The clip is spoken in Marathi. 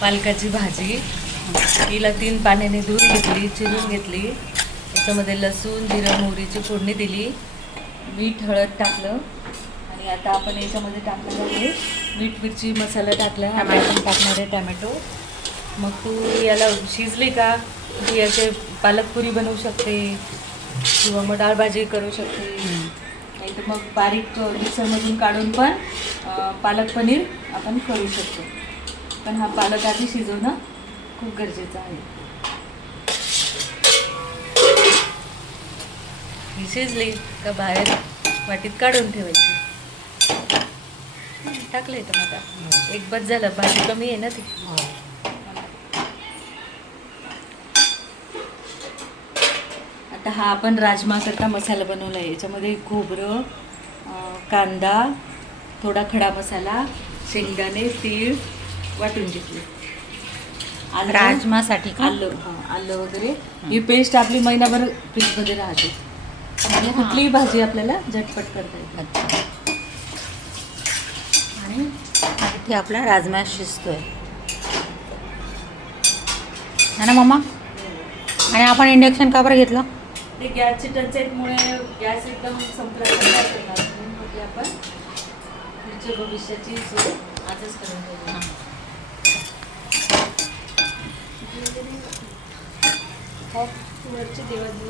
पालकाची भाजी. हिला 3 पाण्याने धुवून घेतली, चिरून घेतली. त्याच्यामध्ये लसूण, जिरं, मोहरीची फोडणी दिली, मीठ, हळद टाकलं आणि आता आपण याच्यामध्ये टाकणार आहे मीठ, मिरची, मसाला टाकला. आता आपण टाकणार आहे टॅमॅटो. मग तू याला शिजली का तू याचे पालकपुरी बनवू शकते किंवा मग डाळ भाजी करू शकते, नाही तर मग बारीक मिक्सरमधून काढून पण पालक पनीर आपण करू शकतो. पण हा पालक आधी शिजवणं खूप गरजेचं आहे. ही शिजली का बाहेर वाटीत काढून ठेवायची. टाकलंय टमाटा, एक बस झालं, भाजी कमी आहे ना ती. आता हा आपण राजमा करता मसाला बनवला आहे. याच्यामध्ये खोबरं, कांदा, थोडा खडा मसाला, शेंगदाणे, तीळ वाटून घेतले. राजमासाठी का? आलं वगैरे ही पेस्ट आपली महिनाभर फ्रीजमध्ये राहते. म्हणजे कुठलीही भाजी आपल्याला झटपट करता येते. आणि इथे आपला राजमा शिजतोय है ना मम्मा. आणि आपण इंडक्शन का बरं घेतलं? ते गॅसची टंचाईमुळे गॅस एकदम संपला म्हणून म्हटले आपण पुढच्या भविष्याची सोय आजच करून ठेवली. वरची देवाची